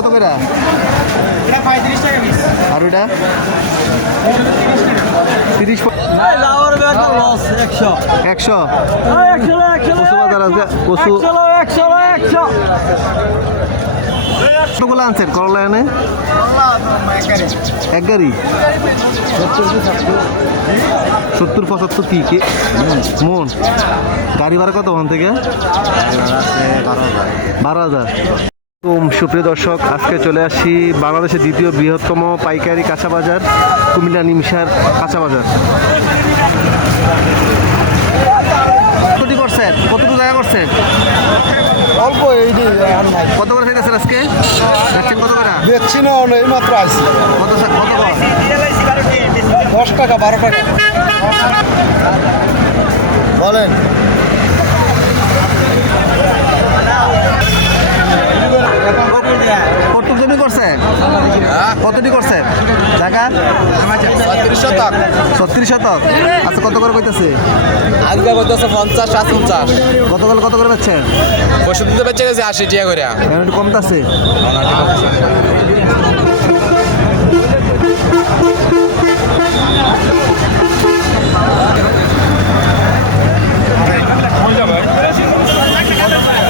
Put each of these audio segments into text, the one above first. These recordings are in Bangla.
কত করে? আর ওইটা? তিরিশ একশো। একশো? একশো একশো কচু বাজার আজকে কচু একশো একশো। কতগুলো আনছেন? করলা এনে? এক গাড়ি? সত্তর পঁচাত্তর কি কে? মন। গাড়ি ভাড়া কত ওখান থেকে? বারো হাজার। সুপ্রিয় দর্শক আজকে চলে আসি বাংলাদেশের দ্বিতীয় বৃহত্তম পাইকারি কাঁচা বাজার কুমিল্লা নিমসার কাঁচা বাজার। কতটি করছেন? কতটুকু জায়গা করছেন? অল্প এই যে কত করে খাইতেছেন আজকে? দেখছেন কত করে? দেখছি না এই মাত্র আইছি। কত কত দশ টাকা বারো টাকা। বলেন। কতটুকু জমি করছেন কতটি করছেন জায়গা শতক। ছত্রিশ শতক। আচ্ছা কত করে কইতেছে? আজকে করতেছে পঞ্চাশ সাত পঞ্চাশ কত করে কত করে পাচ্ছেন দিন তো বেঁচে গেছে আশি টিয়া করে একটু কমতাছে?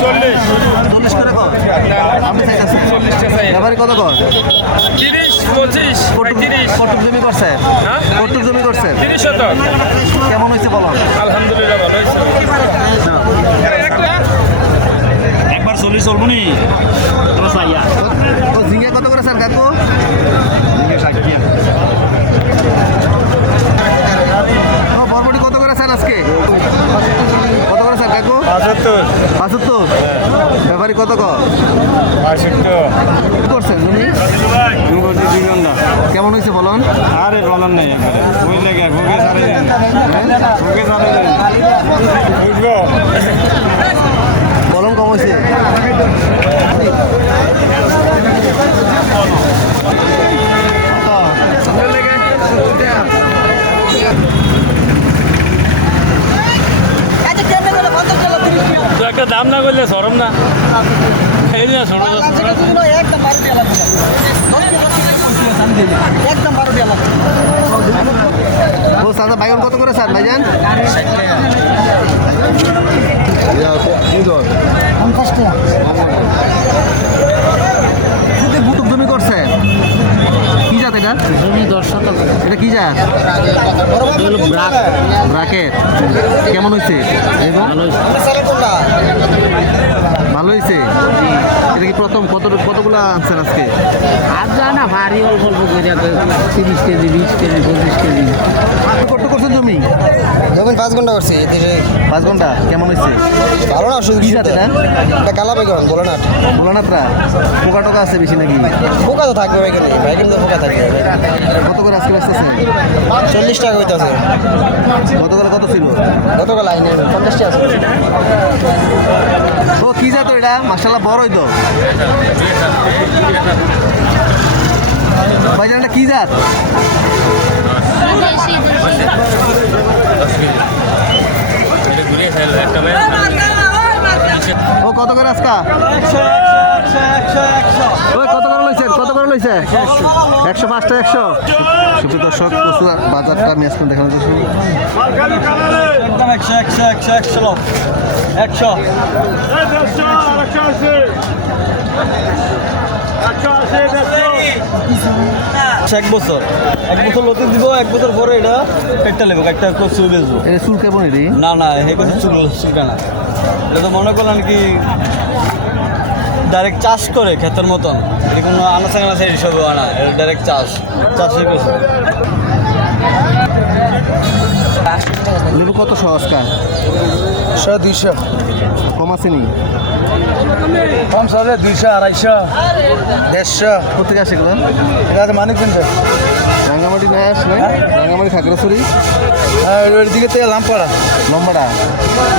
চল্লিশ করে কর আপনি চাইতেছেন ব্যাপারে কত কর তিরিশ পঁচিশ পঁয়ত্রিশ জমি করছেন? হ্যাঁ? জমি করছেন? তিরিশ শতক। কেমন হয়েছে বলো আলহামদুলিল্লাহ ভালো হয়েছে। একবার চল্লিশ চলবো নি? ঝিঙ্গা কত করে স্যার কাকু? বরবটি কত করে স্যার আজকে? কত করে স্যার কাকু? পঁচাত্তর। পাঁচাত্তর? ব্যাপারি কত কর পঁয়ষট্টি কি করছেন তুমি আমি করছি দুই ঘণ্টা কেমন হয়েছে বলুন আরে বলার নাই একবারে ওই লেগে ভোগে সারে দেন ভোগে সারে দেন বুঝব বলন কম হয়েছে তো একটা দাম না করলে সরম না এই না ছোট একদম বারো টাকা ও সাদা বাইগন কত করে স্যার ভাইজান? পঞ্চাশ টাকা। কুতুব জমি করছে? কি জাত এটা? জমি দশ শতক। এটা কি জাত? ব্রাকেট। কেমন হয়েছে ভালো হয়েছে প্রথম কত কতগুলো আনছেন আজকে? যা না ভারী অল্প অল্প করে তিরিশ কেজি বিশ কেজি পঁচিশ কেজি। কত করছেন জমি? যখন পাঁচ ঘণ্টা করছি পাঁচ ঘণ্টা কেমন হয়েছে? ভালো না শুধু কি জাত এটা ভোলানাথরা? পোকা টোকা আছে বেশি নাকি? পোকা তো থাকবে পোকা থাকবে। কত করে আজকে বেচতেছেন? চল্লিশ টাকা হইতেছে। গতকাল কত ছিল? গতকাল আইনে পঞ্চাশ টাকা আছে। ও কি জাত এটা? মাসাল্লাহ বড়ই তো। ভাইজান কি জাত? ও কত করে আজকা? কত করে লইছে? কত করে লইছে? একশো পাঁচটা একশো। সুপ্রিয় দর্শক বাজারটা আমি আজকে দেখানো একশো একশো একশো লোক। একশো। এক বছর। এক বছর লোকে দিব এক বছর পরে এটা একটা লেবো একটা কচু বেচবো এটা চুল কেমন এটি? না না হে কচু চুল চুলকা না। এটা তো মনে করলেন কি ডাইরেক্ট চাষ করে ক্ষেতের মতন। এটা কোনো আনাচা আনাচা হিসেবে আনা এটা ডাইরেক্ট চাষ। চাষই করছে লেবু কত সহজকা শো দুইশো। কম আসেনি কম সবে দুইশো আড়াইশো দেড়শো। কোথেকে আসে এগুলো? এটা আছে মানিকগঞ্জ। রাঙ্গামাটি না আসলে রাঙ্গামাটি খাগড়াছড়ি। হ্যাঁ ওই দিকে থেকে লাম্পাড়া। লম্বাটা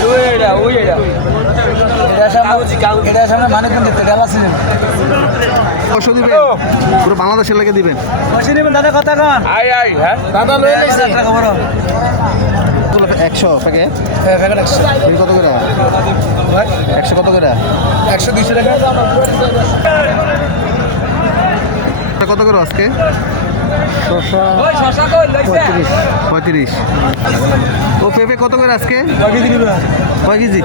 ওই এটা এটা। সামনে দিবেন। পুরো বাংলাদেশের লেগে দিবেন। নেবেন দাদা কথা কান। আই আই হ্যাঁ? দাদা লয়ে একশো প্যাকেট হ্যাঁ প্যাকেট একশো। তুমি কত করে? একশো কত করে? একশো দুইশো টাকা। কত করে আজকে? শশা পঁয়ত্রিশ। পঁয়ত্রিশ। ও পেঁপে কত করে আজকে? বাকি কয় কেজি?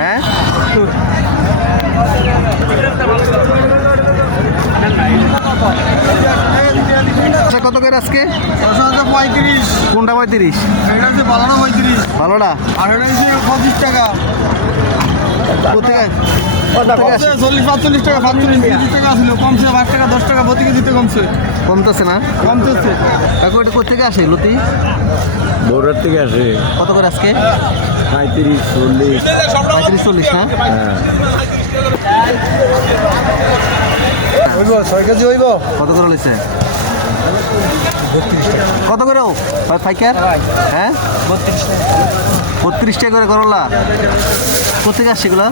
হ্যাঁ? কত করে আজকে? পঁয়ত্রিশ। কোনটা পঁয়ত্রিশ? এটা হচ্ছে বালানো পঁয়ত্রিশ। ভালোটা আর এটা হচ্ছে পঁচিশ টাকা। কমছে চল্লিশ পাঁচচল্লিশ টাকা পাঁচচল্লিশ তিরিশ টাকা ছিল কমছে পাঁচ টাকা দশ টাকা প্রতি কেজিতে কমছে। কমতেছে না? কমতেছে। কাকু এটা কোথেকে আসে লতি? বৌরার থেকে আসে। কত করে আজকে? পঁয়ত্রিশ চল্লিশ। পঁয়ত্রিশ চল্লিশ না? হইব ছয় কেজি হইব। কত করে লইছে? কত করে ও ফাইকার হ্যাঁ? বত্রিশ টাকা। করে করলা। কোথেকে আসছে এগুলো?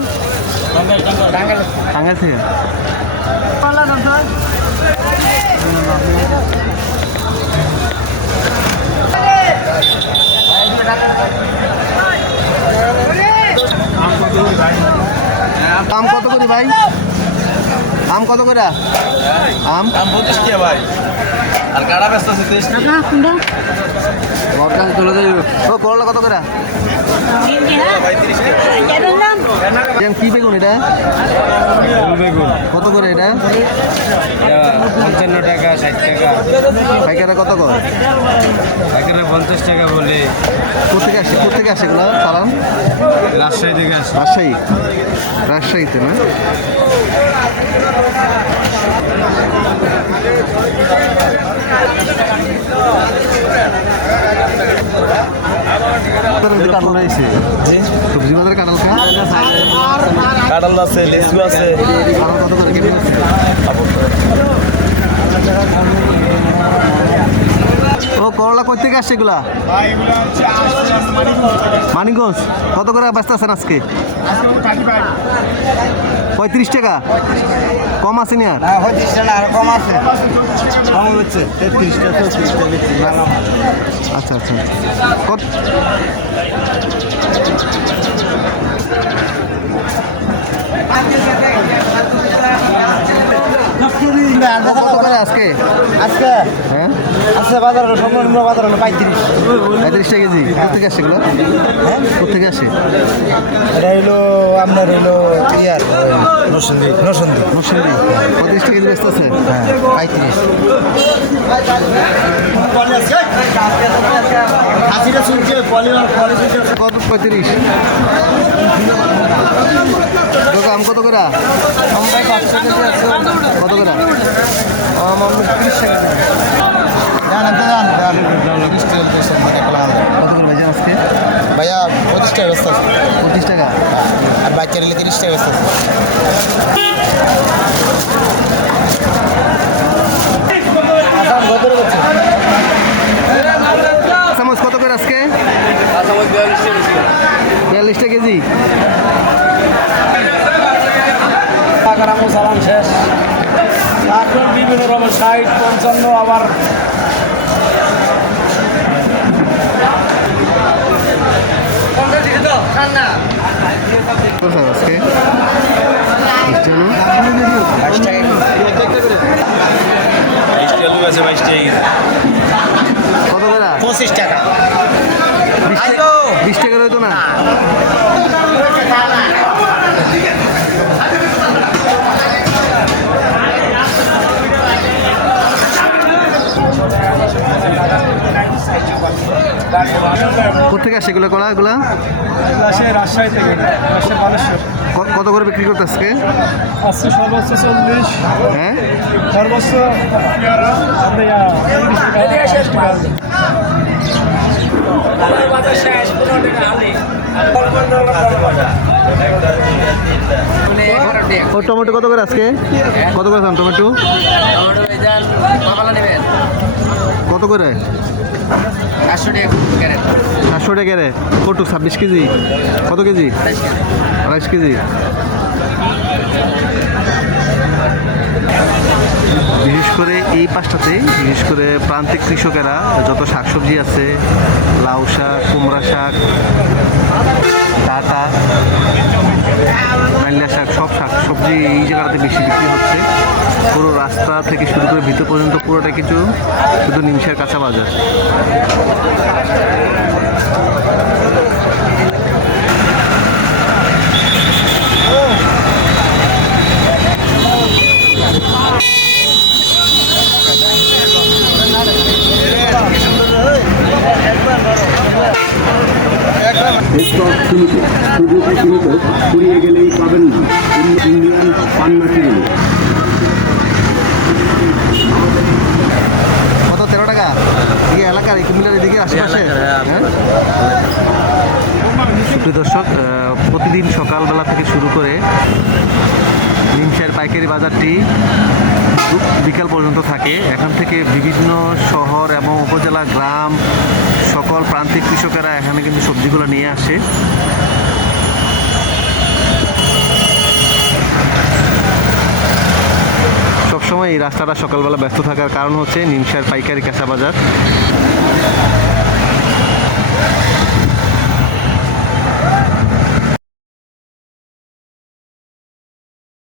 টাঙ্গাইল থেকে আম কত করে ভাই? আম কত করে? আম? দাম পঁচিশ ভাই? আর কাড়া ব্যস্ত আছে তেইশ টাকা চলে যাই ও করলা কত করে? কি বেগুন এটা? বেগুন। কত করে এটা? পঞ্চান্ন টাকা ষাট টাকা। পাইকারা কত করে? এখানে পঞ্চাশ টাকা বলে। কোথেকে আসে কোথেকে আসে এগুলো? চালান? রাজশাহী থেকে আসে। রাজশাহী? রাজশাহীতে না? কাঁঠাল রয়েছে সবজি বাজারে আছে লিচু আছে। কত করে আছে কই থেকে আসছে এগুলা? মানিকগঞ্জ। কত করে ব্যস্ত আছেন আজকে? পঁয়ত্রিশ টাকা? কম আছে নি আর? কম আছে। কম হচ্ছে আচ্ছা আচ্ছা। কত? কত করে আজকে? আজকে? হ্যাঁ আছে বাজার হলো সর্বনিম্ন বাজার হলো পঁয়ত্রিশ। পঁয়ত্রিশ টাকা কেজি। কোথেকে আসছে এগুলো? কোথেকে আসে? এটা হইল আপনার হইল ইয়ার নসন্দি নসন্দি নরসিংদী। পঁয়ত্রিশ টাকা কেজি ব্যস্ত আছে? হ্যাঁ পঁয়ত্রিশ। কত পঁয়ত্রিশ? আম কত করে? কত করে? আমার তিরিশ টাকা ভাইয়া পঁচিশ টাকা ব্যস্ত আছে পঁচিশ টাকা? আর বাচ্চা নিলে তিরিশ টাকা ব্যস্ত আছে চামচ কত করে আজকে? বিয়াল্লিশ টাকা কেজি। টাকার আমল চালান শেষ। তারপর বিভিন্ন রকমের ষাট পঞ্চান্ন আবার কত আজকে? কত করে পঁচিশ টাকা বিশ টাকা হইতো না কোথেকে আসে এগুলো কলা এগুলা? আসে রাজশাহী থেকে রাজশাহী বালেশ্বর। কত করে বিক্রি করতে আজকে সর্বোচ্চ চল্লিশ। হ্যাঁ? সর্বোচ্চ ও টমেটো কত করে আজকে? কত করে দাম টমেটো? কত করে? সাতশো টাকা রে কটু ছাব্বিশ কেজি। কত কেজি? আড়াইশ কেজি। বিশেষ করে এই পাশটাতে বিশেষ করে প্রান্তিক কৃষকেরা যত শাকসবজি আছে লাউ শাক কুমড়া শাক ডাটা মাইলা শাক, সব শাক, সবজি এই জায়গাতে বেশি বিক্রি হচ্ছে। পুরো রাস্তা থেকে শুরু করে ভিতর পর্যন্ত পুরোটা কিছু শুধু নিমশার কাঁচা বাজার। সুপ্রিয় দর্শক প্রতিদিন সকালবেলা থেকে শুরু করে নিমসার পাইকারি বাজারটি বিকাল পর্যন্ত থাকে। এখান থেকে বিভিন্ন শহর এবং উপজেলা, গ্রাম, সকল প্রান্তিক কৃষকেরা এখানে কিন্তু সবজিগুলো নিয়ে আসে। সবসময় এই রাস্তাটা সকালবেলা ব্যস্ত থাকার কারণ হচ্ছে নিমসার পাইকারি কাঁচা বাজার।